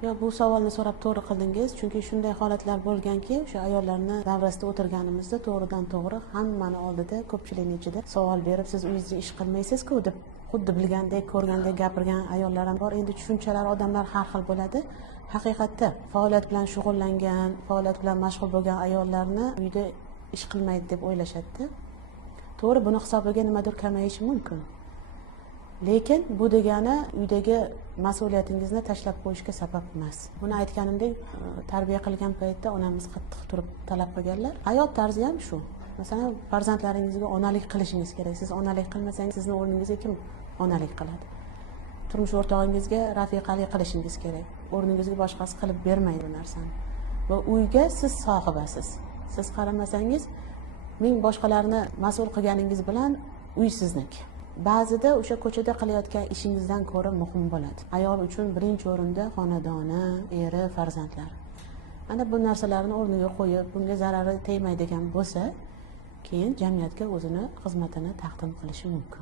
Yo, bu savolni so'rab to'g'ri qildingiz, chunki shunday holatlar bo'lganki, o'sha ayollarni davrasida o'tirganimizda to'g'ridan to'g'ri hammani oldida, ko'pchilikning ichida savol berib, siz uyingizda ish qilmaysiz-ku deb xuddi bilgandek, ko'rgandek gapirgan ayollar ham bor. Endi tushunchalar odamlar har xil bo'ladi. Haqiqatda faoliyat bilan shug'ullangan, faoliyat bilan mashg'ul bo'lgan ayollarni uyda ish qilmaydi deb o'ylashadi. To'g'ri, buni hisobiga nimadir kamayishi mumkin. Lekin bu degani uydagi mas'uliyatingizni tashlab qo'yishga sabab emas. Buni aytganimdek, tarbiya qilgan paytda onamiz qattiq turib talab qilganlar. Hayot tarzi ham shu. Masalan, farzandlaringizga onalik qilishingiz kerak. Siz onalik qilmasangiz, sizning o'rningizga kim onalik qiladi? Turmush o'rtog'ingizga rafiqalik qilishingiz kerak. O'rningizga boshqasi qilib bermaydi bu narsani. Va uyga siz sohibasiz. Siz qaramasangiz, ming boshqalarni mas'ul qilganingiz bilan uy sizniki. Ba'zida o'sha ko'chada qilayotgan ishingizdan ko'ra muhim bo'ladi. Ayol uchun birinchi o'rinda xonadoni, eri, farzandlari. Mana bu narsalarni o'rniga qo'yib, bunga zarari tegmaydigan bo'lsa, keyin jamiyatga o'zini xizmatini taqdim qilishi mumkin.